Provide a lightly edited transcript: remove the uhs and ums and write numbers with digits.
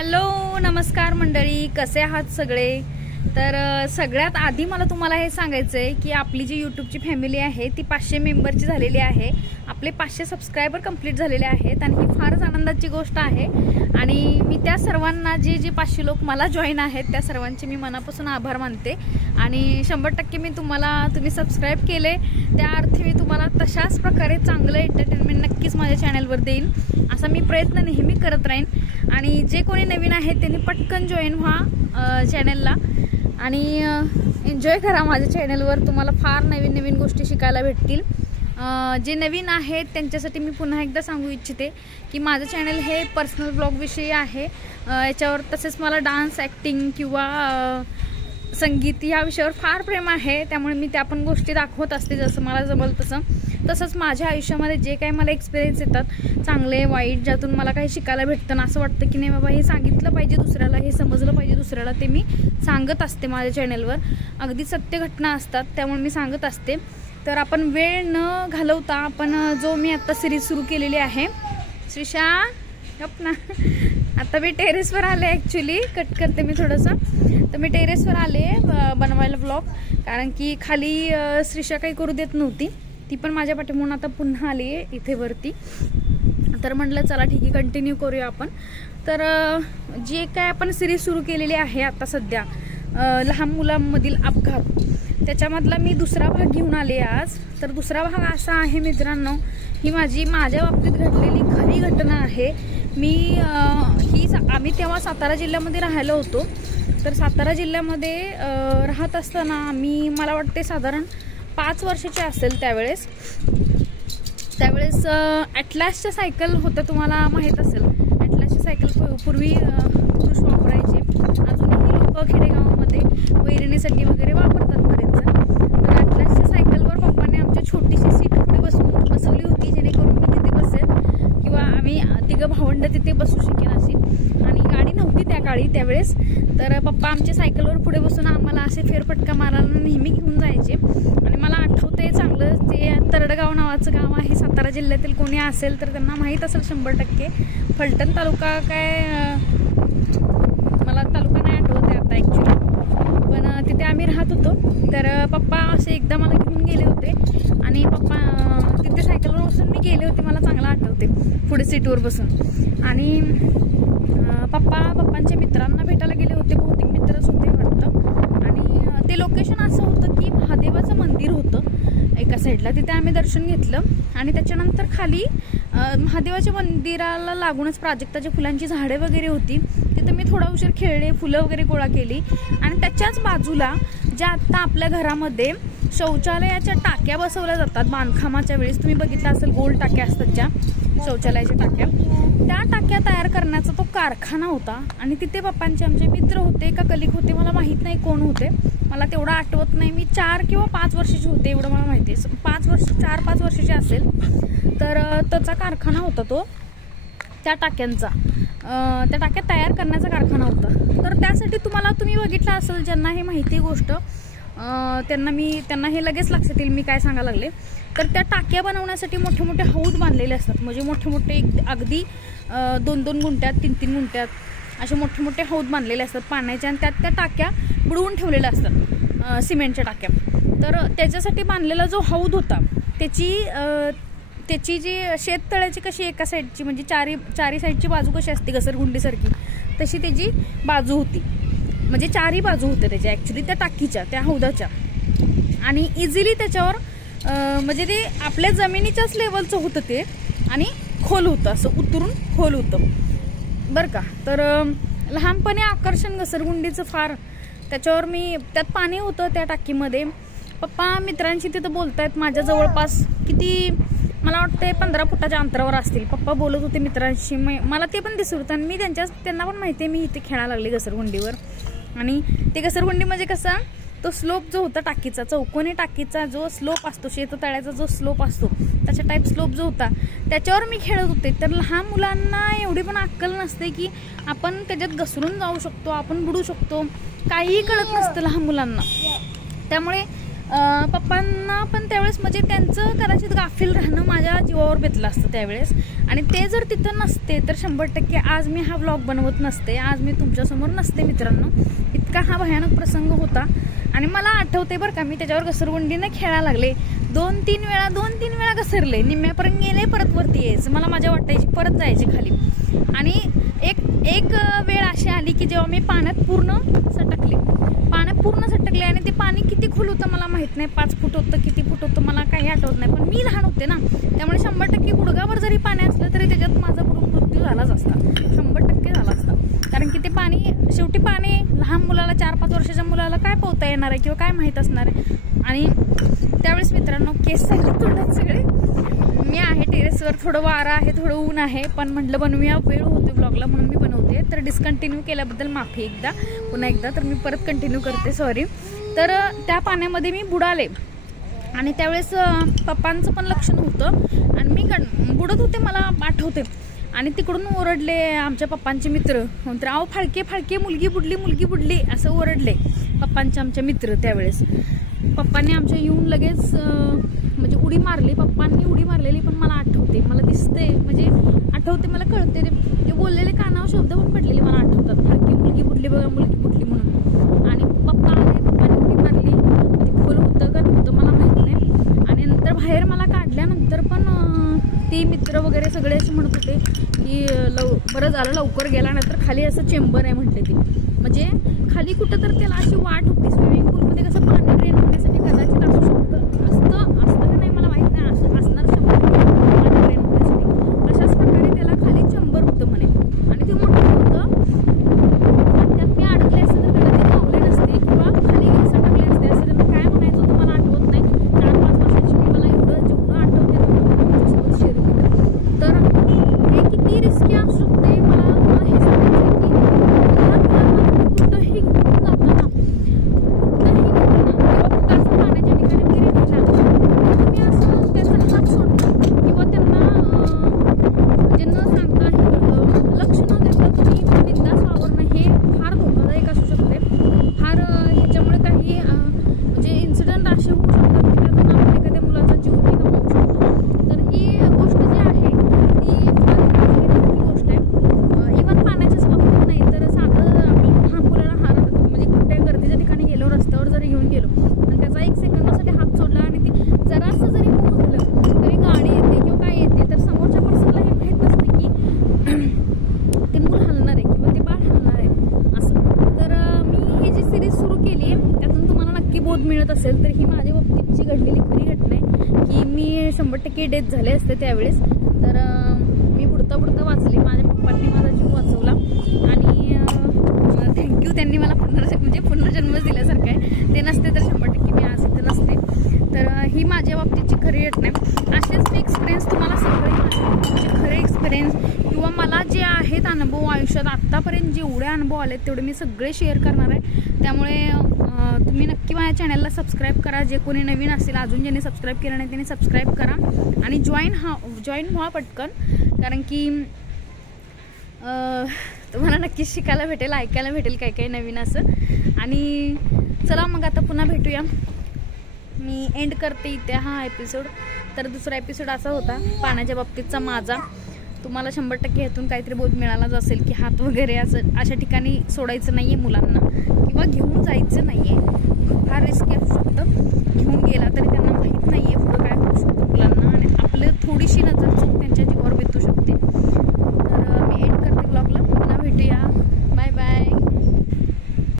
Hello नमस्कार मंडळी, कसे आहात सगळे। तर सगळ्यात आधी मला तुम्हाला हे सांगायचंय की आपली जी यूट्यूबची फॅमिली आहे ती 500 मेंबरची झालेली आहे। आपले 500 सबस्क्रायबर कंप्लीट झालेले आहेत आणि ही फारच आनंदाची गोष्ट आहे। आणि मी त्या सर्वांना जे 500 लोक मला जॉईन आहेत त्या सर्वांचे मी मनापासून आभार मानते। आणि 100% मी तुम्ही सबस्क्राइब केले त्या अर्थी मी तुम्हाला तशाच प्रकारे चांगलं एंटरटेनमेंट नक्कीच माझ्या चॅनलवर देईन, असा मी प्रयत्न नेहमी करत राहीन। आणि जे कोणी नवीन आहेत त्यांनी पटकन जॉईन व्हा चॅनलला आणि एन्जॉय करा माझ्या चॅनलवर। तुम्हाला फार नवीन नवीन गोष्टी शिकायला भेटतील। जे नवीन आहेत त्यांच्यासाठी मी पुन्हा एकदा सांगू इच्छिते की माझं चॅनल हे पर्सनल ब्लॉग विषयी आहे। याच्यावर तसेच मला डान्स, ॲक्टिंग किंवा संगीत या विषयावर फार प्रेम आहे, त्यामुळे मी त्या पण गोष्टी दाखवत असते जसं मला जमल तसं। तसंच माझ्या आयुष्यामध्ये जे काही मला एक्सपिरियन्स येतात चांगले वाईट, ज्यातून मला काही शिकायला भेटतं ना, असं वाटतं की नाही बाबा हे सांगितलं पाहिजे दुसऱ्याला, हे समजलं पाहिजे दुसऱ्याला, ते मी सांगत असते माझ्या चॅनलवर। अगदी सत्य घटना असतात त्यामुळे मी सांगत असते। तर आपण वेळ न घालवता आपण जो मी आता सिरीज सुरू केलेली आहे, श्रीषा गप ना, आता मी टेरेसवर आले, ॲक्च्युली कट करते मी थोडंसं। तर मी टेरेसवर आले बनवायला ब्लॉग, कारण की खाली श्रीषा काही करू देत नव्हती, ती पण माझ्या पाठीमागून आता पुन्हा आली आहे इथे वरती। तर म्हटलं चला ठीक आहे कंटिन्यू करूया आपण। तर जे काय आपण सिरीज सुरू केलेली आहे आता सध्या लहान मुलांमधील अपघात, त्याच्यामधला मी दुसरा भाग घेऊन आले आज। तर दुसरा भाग असा आहे मित्रांनो, ही माझ्या बाबतीत घडलेली खरी घटना आहे। आम्ही तेव्हा सातारा जिल्ह्यामध्ये राहिलो होतो। तर सातारा जिल्ह्यामध्ये राहत असताना मला वाटते साधारण 5 वर्षाची असेल त्यावेळेस ॲटलासच्या सायकल होतं, तुम्हाला माहीत असेल। ॲटलासच्या सायकल पूर्वी पुरुष वापरायचे, अजूनही लोक खेडेगावामध्ये वैरणीसाठी वगैरे वापरतात बरेच जण। तर ॲटलासच्या सायकलवर पप्पाने आमच्या छोटीशी सीट पुढे बसवली होती, जेणेकरून मी तिथे बसेल किंवा आम्ही तिघं भावंड तिथे बसू शकेन अशी। आणि गाडी नव्हती त्या काळी त्यावेळेस, तर पप्पा आमच्या सायकलवर पुढे बसून आम्हाला असे फेरफटका मारायला नेहमी घेऊन जायचे। आणि मला आठवतंय चांगलं, ते तरडगाव नावाचं गाव आहे सातारा जिल्ह्यातील, कोणी असेल तर त्यांना माहीत असेल 100%। फलटण तालुका काय, मला तालुका नाही आठवत आहे आता ॲक्च्युली, पण तिथे आम्ही राहत होतो। तर पप्पा असे एकदा मला घेऊन गेले होते आणि पप्पा तिथे सायकलवर बसून मी गेले होते, मला चांगलं आठवते, पुढे सीटवर बसून। आणि पप्पांच्या मित्रांना भेटायला गेले होते, बहुतेक मित्रच होते वाटतं। आणि ते लोकेशन असं होतं की महादेवाचं मंदिर होतं एका साईडला, तिथे आम्ही दर्शन घेतलं। आणि त्याच्यानंतर खाली महादेवाच्या मंदिराला लागूनच प्राजक्ताच्या फुलांची झाडे वगैरे होती, तिथे मी थोडा उशीर खेळले, फुलं वगैरे गोळा केली। आणि त्याच्याच बाजूला ज्या आत्ता आपल्या घरामध्ये शौचालयाच्या टाक्या बसवल्या जातात बांधकामाच्या वेळेस, तुम्ही बघितलं असेल गोल टाक्या असतात ज्या शौचालयाच्या टाक्या, त्या टाक्या तयार करण्याचा तो कारखाना होता। आणि तिथे पप्पांचे आमचे मित्र होते का कलिक होते मला माहीत नाही कोण होते, मला तेवढं आठवत नाही। मी 4 किंवा 5 वर्षाची होते एवढं मला माहिती आहे, 4-5 वर्षाची असेल। तर त्याचा कारखाना होता तो, त्या टाक्यांचा, त्या टाक्या तयार करण्याचा कारखाना होता। तर त्यासाठी तुम्ही बघितलं असेल, ज्यांना हे माहिती गोष्ट त्यांना हे लगेच लक्षात येईल मी काय सांगायला लागले। तर त्या टाक्या बनवण्यासाठी मोठे मोठे हौद बांधलेले असतात, म्हणजे मोठे मोठे अगदी 2-2 गुंठ्यात 3-3 गुंठ्यात असे मोठे मोठे हौद बांधलेले असतात पाण्याचे, आणि त्यात त्या टाक्या बुडवून ठेवलेल्या असतात, सिमेंटच्या टाक्या। तर त्याच्यासाठी बांधलेला जो हौद होता त्याची जी शेततळ्याची कशी एका साईडची, म्हणजे चारी साईडची बाजू कशी असते घसरगुंडीसारखी, तशी त्याची बाजू होती, म्हणजे 4ही बाजू होत्या त्याच्या ॲक्च्युली त्या टाकीच्या, त्या हौदाच्या। आणि इझिली त्याच्यावर म्हणजे ते आपल्या जमिनीच्याच लेवलचं होतं ते, आणि खोल होतं, असं उतरून खोल होतं बरं का। तर लहानपणी आकर्षण घसरगुंडीचं फार, त्याच्यावर त्यात पाणी होतं त्या टाकीमध्ये। पप्पा मित्रांशी तिथं बोलतायत, माझ्या जवळपास किती मला वाटतं 15 फुटाच्या अंतरावर असतील, पप्पा बोलत होते मित्रांशी, मला ते पण दिसत होतं। आणि मी त्यांना पण माहिती आहे मी इथे खेळायला लागले घसरगुंडीवर। आणि ते घसरगुंडी म्हणजे कसा, तो स्लोप जो होता टाकीचा, चौकोनी टाकीचा जो स्लोप असतो, शेततळ्याचा जो स्लोप असतो, त्याच्या टाईप स्लोप जो होता त्याच्यावर मी खेळत होते। तर लहान मुलांना एवढी पण अक्कल नसते की आपण त्याच्यात घसरून जाऊ शकतो, आपण बुडू शकतो, काहीही कळत नसतं लहान मुलांना। त्यामुळे पप्पांना पण त्यावेळेस म्हणजे त्यांचं कदाचित गाफील राहणं माझ्या जीवावर बेतलं असतं त्यावेळेस, आणि ते जर तिथं नसते तर 100% आज मी हा व्लॉग बनवत नसते, आज मी तुमच्यासमोर नसते मित्रांनो. इतका हा भयानक प्रसंग होता. आणि मला आठवते बरं का, मी त्याच्यावर घसरगुंडीनं खेळायला लागले, 2-3 वेळा घसरले, निम्म्यापर्यंत गेले, परत वरती यायचं, मला माझ्या वाटायची परत जायची खाली. आणि एक वेळ अशी आली की जेव्हा मी पाण्यात पूर्ण सटकले आणि ते पाणी किती खोल होतं मला माहित नाही, 5 फूट होतं, किती फूट होतं मला काही आठवत नाही, पण मी लहान होते ना, त्यामुळे 100% गुडघावर जरी पाणी असलं तरी त्याच्यात माझा बुडून मृत्यू झालाच असता, 100% झाला असता. कारण की ते पाणी शेवटी पाणी लहान मुलाला 4-5 वर्षाच्या मुलाला काय पोहता येणार आहे किंवा काय माहीत असणार आहे. आणि त्यावेळेस मित्रांनो केस तोंडात सगळे. मी आहे टेरेसवर, थोडं वारा आहे, थोडं ऊन आहे, पण म्हटलं बनवूया, वेळ होते ब्लॉगला म्हणून मी बनवते. तर डिस्कंटिन्यू केल्याबद्दल माफी पुन्हा एकदा. तर मी परत कंटिन्यू करते, सॉरी. तर त्या पाण्यामध्ये मी बुडाले आणि त्यावेळेस पप्पांचं पण लक्ष नव्हतं आणि मी बुडत होते, मला आठवते. आणि तिकडून ओरडले आमच्या पप्पांचे मित्र, तर अहो फाळके मुलगी बुडली असं ओरडले पप्पांचे आमचे मित्र. त्यावेळेस पप्पांनी आमच्या येऊन लगेच म्हणजे उडी मारली, पप्पांनी उडी मारलेली पण मला आठवते, मला दिसते, म्हणजे आठवते, मला कळते, ते बोललेले कानावर शब्द पण पडलेले मला आठवतात, फाळके मुलगी बुडली बघा, मुलगी बुडली म्हणून. आणि पप्पा आले, पप्पांनी उडी मारली, ते खोल होतं का नव्हतं मला माहीत नाही. आणि नंतर बाहेर मला काढल्यानंतर पण ते मित्र वगैरे सगळे असे म्हणत होते की बरं झालं लवकर गेला, नंतर खाली असं चेंबर आहे म्हटले ते, म्हणजे खाली कुठं तर त्याला अशी वाट होती. स्विमिंग पूलमध्ये कसं पाणी ड्रेन होण्यासाठी कदाचित असू शकतं, असतं का नाही मला माहीत नाही, असणार 100% पाणी ड्रेन होण्यासाठी. अशाच प्रकारे त्याला खाली चेंबर होतं म्हणे आणि ते मोठं होतं. आणि त्यात मी अडकले असते तर कदाचित मावले नसते किंवा खाली सटकले असते, असं त्यांना काय म्हणायचं होतं मला आठवत नाही. 4-5 वर्षाची मी, मला जेवढं आठवते तुमच्यासोबत शेअर केलं. तर हे किती रिस्की असू शकते मला हे सांगायचं की लहान मुलांना कुठंही घेऊन जाताना, किंवा कुठं असं पाण्याच्या ठिकाणी वगैरे नेला तुम्ही असं त्यांचा हात सोडणं किंवा त्यांना म्हणजे न सांगता लक्ष न देता तुम्ही बिनधास्त वावरणं हे फार धोकादायक असू शकते. फार ह्याच्यामुळे काही म्हणजे इन्सिडेंट असे होऊ शकतात की त्यातून आपण एखाद्या मुलाचा जीवही गमावू शकतो. तर ही गोष्ट जी आहे ती फार काळजी घेण्यासारखी गोष्ट आहे. इव्हन पाण्याच्याच बाबतीत नाही तर साधं आपण लहान मुलाला म्हणजे कुठे गर्दीच्या ठिकाणी गेलो, रस्त्यावर जरी घेऊन गेलो आणि त्याचा 1 सेकंदासाठी हात सोडला आणि ती जरासं जरी मूव झालं तरी गाडी येते किंवा काय येते, तर समोरच्या पर्सनला हे माहीत नसतं की ते मूल हलणार आहे किंवा ते बाळ हलणार आहे असं. तर मी ही जी सिरीज सुरू केली आहे त्यातून तुम्हाला नक्की बोध मिळत असेल. तर ही माझ्या बाबतीतची घडलेली खरी घटना आहे की मी 100% डेथ झाले असते त्यावेळेस. तर मी बुडता वाचले, माझ्या पप्पांनी माझा जीव वाचवला आणि थँक्यू, त्यांनी मला पुनर्जन्मच दिल्यासारखं आहे. ते नसते तर 100% मी आज इथे नसते. तर ही माझ्या बाबतीतची खरी घटना आहे. असेच मी एक्सपिरियन्स तुम्हाला सगळे माझे खरे एक्सपिरियन्स किंवा मला जे आहेत अनुभव आयुष्यात आत्तापर्यंत जेवढे अनुभव आलेत तेवढे मी सगळे शेअर करणार आहे. त्यामुळे तुम्ही नक्की माझ्या चॅनलला सबस्क्राईब करा. जे कोणी नवीन असेल, अजून ज्यांनी सबस्क्राईब केलं नाही त्यांनी सबस्क्राईब करा आणि जॉईन व्हा पटकन, कारण की तुम्हाला नक्कीच शिकायला भेटेल, ऐकायला भेटेल काही नवीन असं. आणि चला मग आता पुन्हा भेटूया. मी एंड करते इथे हा एपिसोड. तर दुसरा एपिसोड असा होता पाण्याच्या बाबतीतचा माझा. तुम्हाला 100% ह्यातून काहीतरी बोध मिळालाच असेल की हात वगैरे असं अशा ठिकाणी सोडायचं नाही आहे मुलांना किंवा घेऊन जायचं नाही आहे. फार रिस्की असू शकतं, घेऊन गेला तरी त्यांना माहीत नाही आहे पुढं काय होऊ शकतं मुलांना आणि आपलं थोडीशी नजर चूक त्यांच्या जीवावर बेतू शकते. तर मी एंड करते ब्लॉगला, पुन्हा भेटूया